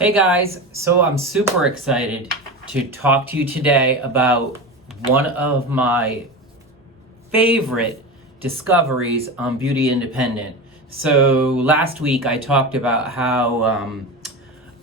Hey guys, so I'm super excited to talk to you today about one of my favorite discoveries on Beauty Independent. So last week I talked about how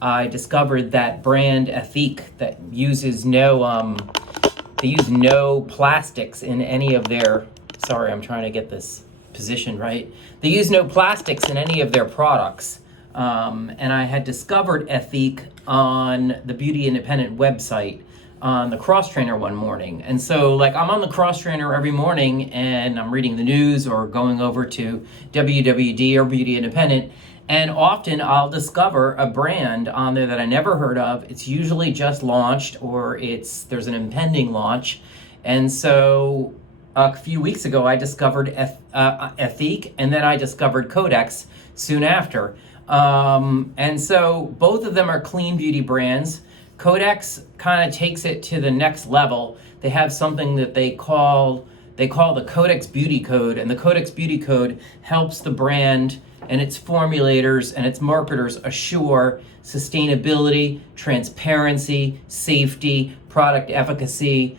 I discovered that brand Ethique that uses they use no plastics in any of their, sorry, I'm trying to get this position right. They use no plastics in any of their products. And I had discovered Ethique on the Beauty Independent website on the cross trainer one morning. And so I'm on the cross trainer every morning and I'm reading the news or going over to WWD or Beauty Independent. And often I'll discover a brand on there that I never heard of. It's usually just launched or there's an impending launch. And so a few weeks ago, I discovered Ethique, and then I discovered Codex soon after. And so both of them are clean beauty brands. Codex kind of takes it to the next level. They have something that they call the Codex Beauty Code, and the Codex Beauty Code helps the brand and its formulators and its marketers assure sustainability, transparency, safety, product efficacy,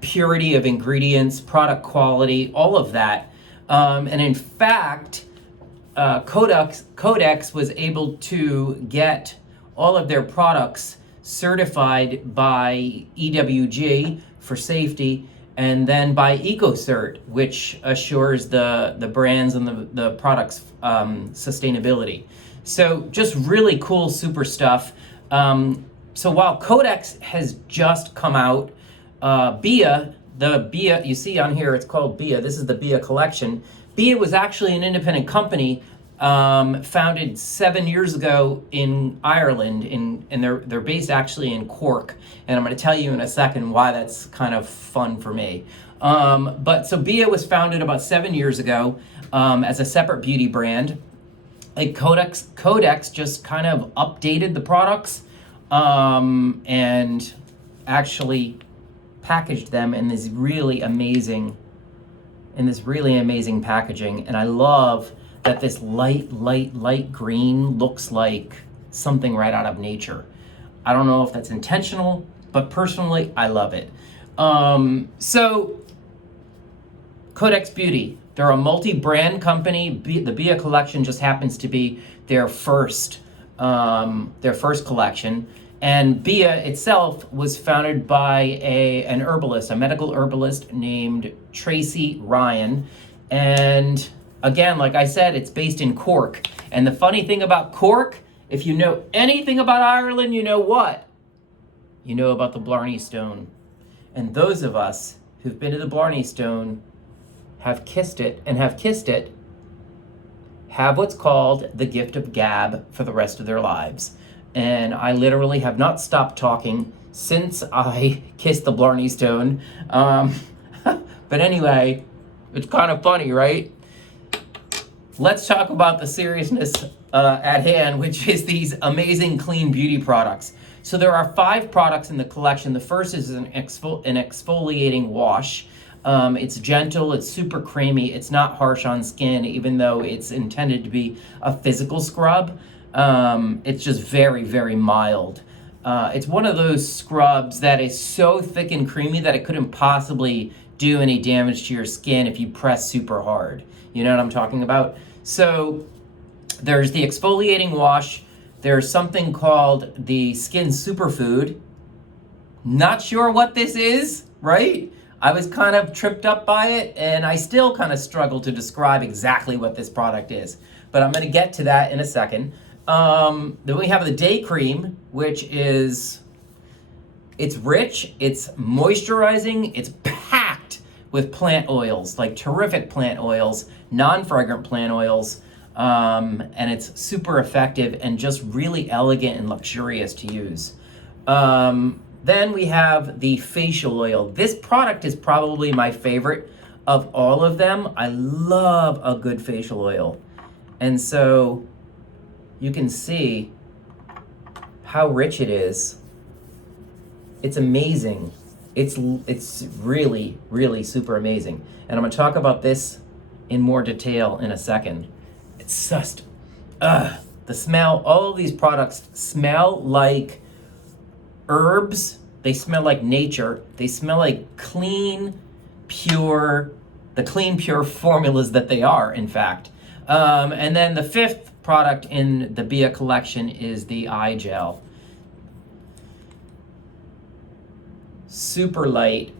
purity of ingredients, product quality, all of that. And in fact, Codex was able to get all of their products certified by EWG for safety, and then by EcoCert, which assures the brands and the products' sustainability. So just really cool, super stuff. So while Codex has just come out, Bia, you see on here, it's called Bia. This is the Bia collection. Bia was actually an independent company founded 7 years ago in Ireland, and they're based actually in Cork. And I'm going to tell you in a second why that's kind of fun for me. But so Bia was founded about 7 years ago as a separate beauty brand. Like Codex just kind of updated the products and actually packaged them in this really amazing packaging. And I love that this light green looks like something right out of nature. I don't know if that's intentional, but personally, I love it. So Codex Beauty, they're a multi-brand company. The Bia collection just happens to be their first collection. And Bia itself was founded by an herbalist, a medical herbalist named Tracy Ryan. And again, like I said, it's based in Cork. And the funny thing about Cork, if you know anything about Ireland, you know what? You know about the Blarney Stone. And those of us who've been to the Blarney Stone have kissed it, have what's called the gift of gab for the rest of their lives. And I literally have not stopped talking since I kissed the Blarney Stone. But anyway, it's kind of funny, right? Let's talk about the seriousness at hand, which is these amazing clean beauty products. So there are 5 products in the collection. The first is an exfoliating wash. It's gentle, it's super creamy, it's not harsh on skin, even though it's intended to be a physical scrub. It's just very, very mild. It's one of those scrubs that is so thick and creamy that it couldn't possibly do any damage to your skin if you press super hard. You know what I'm talking about? So there's the exfoliating wash. There's something called the skin superfood. Not sure what this is, right? I was kind of tripped up by it, and I still kind of struggle to describe exactly what this product is. But I'm going to get to that in a second. Then we have the day cream, which is, it's rich, it's moisturizing, it's packed with plant oils, like terrific plant oils, non-fragrant plant oils, and it's super effective and just really elegant and luxurious to use. Then we have the facial oil. This product is probably my favorite of all of them. I love a good facial oil. And so you can see how rich it is. It's amazing. It's really, really super amazing. And I'm gonna talk about this in more detail in a second. It's just, The smell, all of these products smell like herbs. They smell like nature. They smell like clean, pure, the clean, pure formulas that they are, in fact. And then the fifth product in the Bia collection is the eye gel. Super light.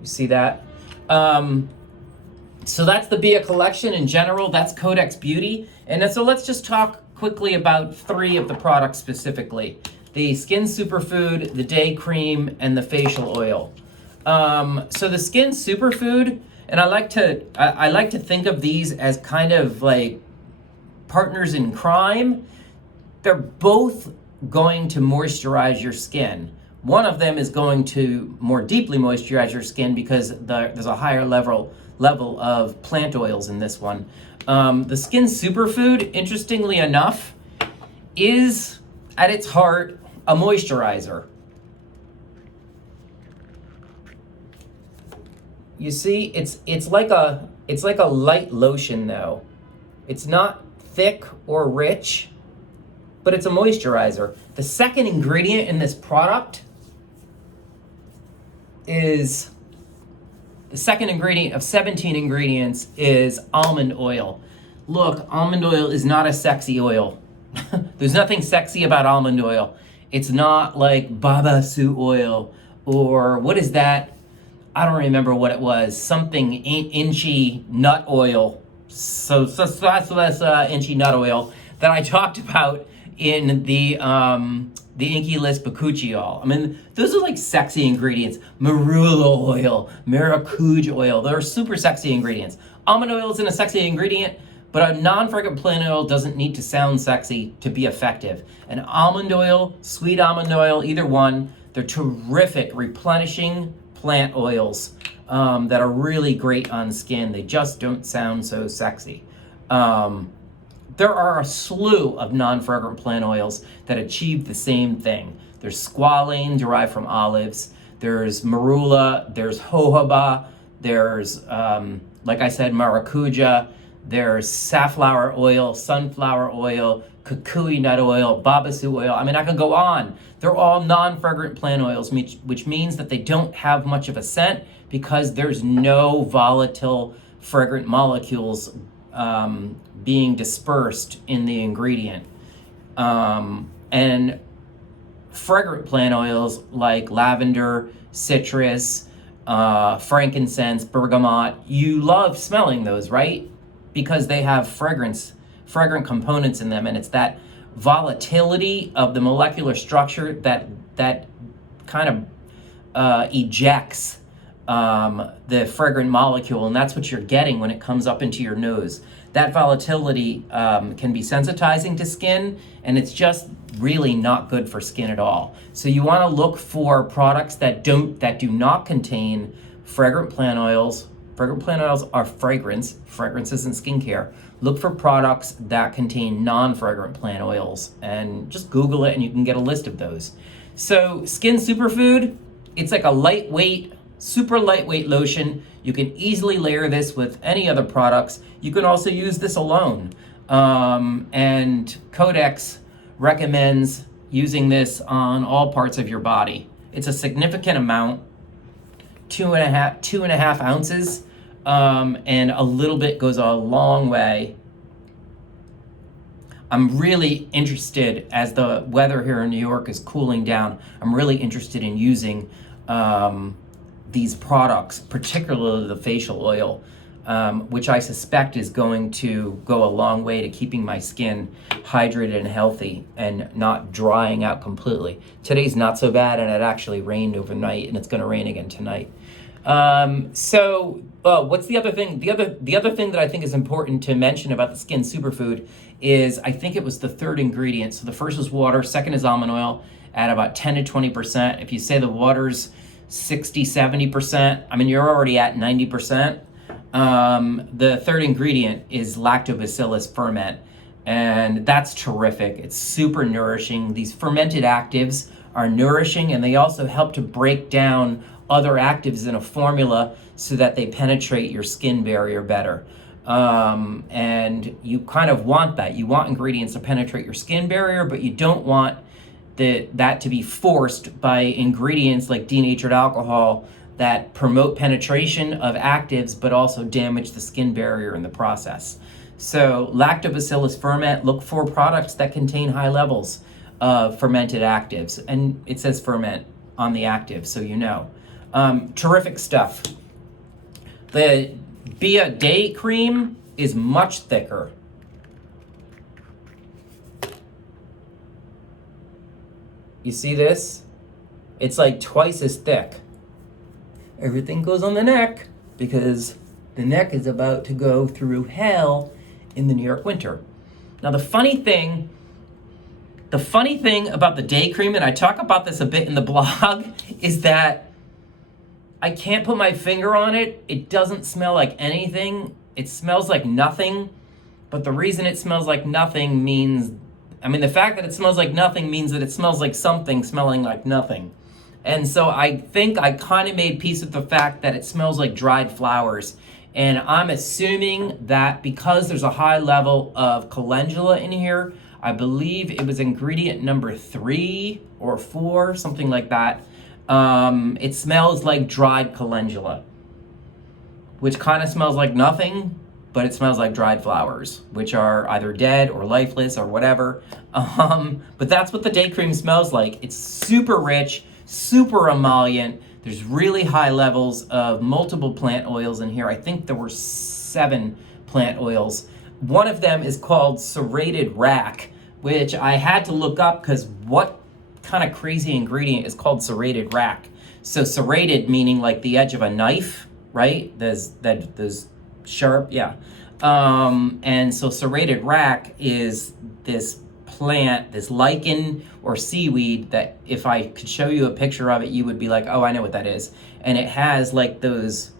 You see that? So that's the Bia collection in general. That's Codex Beauty. And so let's just talk quickly about three of the products specifically. The Skin Superfood, the Day Cream, and the Facial Oil. So the Skin Superfood, and I like to think of these as kind of like partners in crime. They're both going to moisturize your skin. One of them is going to more deeply moisturize your skin because there's a higher level of plant oils in this one. The Skin Superfood, interestingly enough, is at its heart a moisturizer. You see, it's like a light lotion though. It's not thick or rich, but it's a moisturizer. The second ingredient in this product is, the second ingredient of 17 ingredients is almond oil. Look, almond oil is not a sexy oil. There's nothing sexy about almond oil. It's not like babassu oil or what is that? I don't remember what it was. Something inchy nut oil. So that's inchy nut oil that I talked about in the Inky List Bakuchiol. I mean, those are like sexy ingredients. Marula oil, maracuja oil, they're super sexy ingredients. Almond oil isn't a sexy ingredient, but a non-fragrant plant oil doesn't need to sound sexy to be effective. And almond oil, sweet almond oil, either one, they're terrific replenishing plant oils that are really great on skin. They just don't sound so sexy. There are a slew of non-fragrant plant oils that achieve the same thing. There's squalane derived from olives. There's marula. There's jojoba. There's, like I said, maracuja. There's safflower oil, sunflower oil, kukui nut oil, babassu oil. I mean, I could go on. They're all non-fragrant plant oils, which means that they don't have much of a scent because there's no volatile fragrant molecules being dispersed in the ingredient. And fragrant plant oils like lavender, citrus, frankincense, bergamot, you love smelling those, right? Because they have fragrant components in them, and it's that volatility of the molecular structure that kind of ejects the fragrant molecule, and that's what you're getting when it comes up into your nose. That volatility can be sensitizing to skin, and it's just really not good for skin at all. So you want to look for products that do not contain fragrant plant oils. Fragrant plant oils are fragrance. Fragrance isn't skincare. Look for products that contain non-fragrant plant oils, and just Google it and you can get a list of those. So Skin Superfood, it's like a lightweight, super lightweight lotion. You can easily layer this with any other products. You can also use this alone. And Codex recommends using this on all parts of your body. It's a significant amount, 2.5 ounces, and a little bit goes a long way. I'm really interested, as the weather here in New York is cooling down, I'm really interested in using these products, particularly the facial oil, which I suspect is going to go a long way to keeping my skin hydrated and healthy and not drying out completely. Today's not so bad, and it actually rained overnight, and it's going to rain again tonight. What's the other thing? The other thing that I think is important to mention about the Skin Superfood is, I think it was the third ingredient. So the first is water, second is almond oil at about 10 to 20%. If you say the water's 60, 70%, I mean, you're already at 90%. The third ingredient is lactobacillus ferment, and that's terrific. It's super nourishing. These fermented actives are nourishing, and they also help to break down other actives in a formula so that they penetrate your skin barrier better. And you kind of want that. You want ingredients to penetrate your skin barrier, but you don't want that to be forced by ingredients like denatured alcohol that promote penetration of actives but also damage the skin barrier in the process. So lactobacillus ferment, look for products that contain high levels of fermented actives. And it says ferment on the active, so you know. Terrific stuff. The Bia Day Cream is much thicker. You see this? It's like twice as thick. Everything goes on the neck because the neck is about to go through hell in the New York winter. Now the funny thing about the day cream, and I talk about this a bit in the blog, is that I can't put my finger on it. It doesn't smell like anything. It smells like nothing. But the reason it smells like nothing means, the fact that it smells like nothing means that it smells like something smelling like nothing. And so I think I kind of made peace with the fact that it smells like dried flowers. And I'm assuming that because there's a high level of calendula in here, I believe it was ingredient number 3 or 4, something like that. It smells like dried calendula, which kind of smells like nothing, but it smells like dried flowers, which are either dead or lifeless or whatever. But that's what the day cream smells like. It's super rich, super emollient. There's really high levels of multiple plant oils in here. I think there were 7 plant oils. One of them is called serrated rack, which I had to look up because what kind of crazy ingredient is called serrated rack? So serrated meaning like the edge of a knife, right? There's sharp, yeah. And so serrated rack is this plant, this lichen or seaweed that if I could show you a picture of it, you would be like, oh, I know what that is. And it has like those,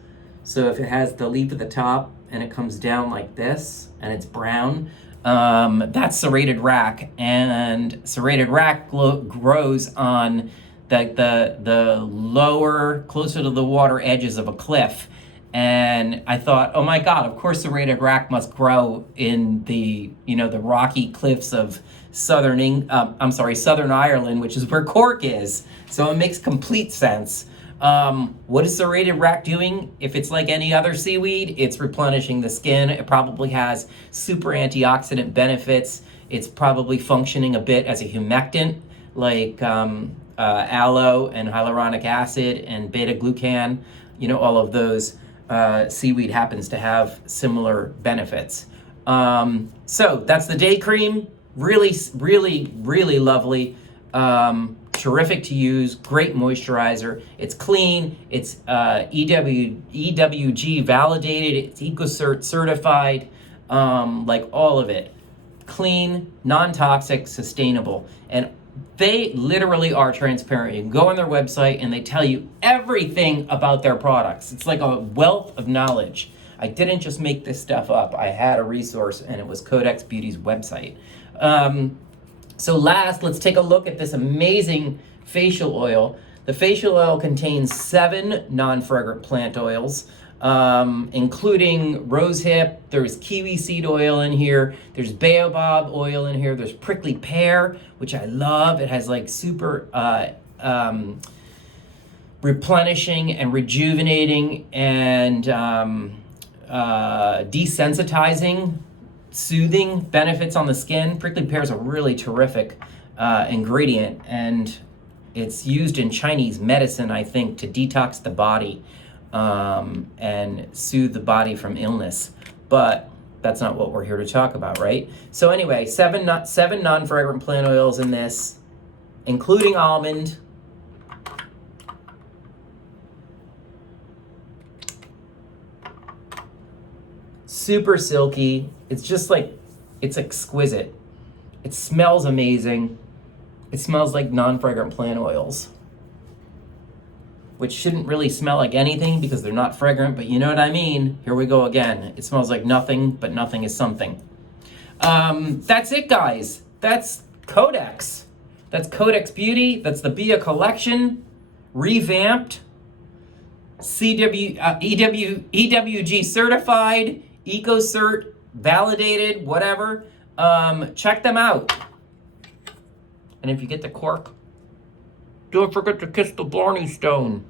so if it has the leaf at the top and it comes down like this and it's brown, that's serrated rack. And serrated rack grows on the lower, closer to the water edges of a cliff. And I thought, oh my God, of course serrated rack must grow in the rocky cliffs of southern Ireland, which is where Cork is. So it makes complete sense. What is serrated rack doing? If it's like any other seaweed, it's replenishing the skin. It probably has super antioxidant benefits. It's probably functioning a bit as a humectant, like aloe and hyaluronic acid and beta-glucan, all of those. Seaweed happens to have similar benefits. So that's the day cream. Really, really, really lovely. Terrific to use. Great moisturizer. It's clean. It's EWG validated. It's Cert Certified. Like all of it. Clean, non-toxic, sustainable. And they literally are transparent. You can go on their website and they tell you everything about their products. It's like a wealth of knowledge. I didn't just make this stuff up. I had a resource and it was Codex Beauty's website. So last, let's take a look at this amazing facial oil. The facial oil contains 7 non-fragrant plant oils, including rosehip. There's kiwi seed oil in here. There's baobab oil in here. There's prickly pear, which I love. It has like super replenishing and rejuvenating and desensitizing, soothing benefits on the skin. Prickly pear is a really terrific ingredient, and it's used in Chinese medicine, I think, to detox the body and soothe the body from illness. But that's not what we're here to talk about, right? So anyway, 7 non-fragrant plant oils in this, including almond. Super silky. It's just like, it's exquisite. It smells amazing. It smells like non-fragrant plant oils, which shouldn't really smell like anything because they're not fragrant, but you know what I mean. Here we go again. It smells like nothing, but nothing is something. That's it, guys. That's Codex. That's Codex Beauty. That's the Bia collection, revamped, EWG certified, Cert, validated, whatever. Check them out. And if you get the cork, don't forget to kiss the Blarney Stone.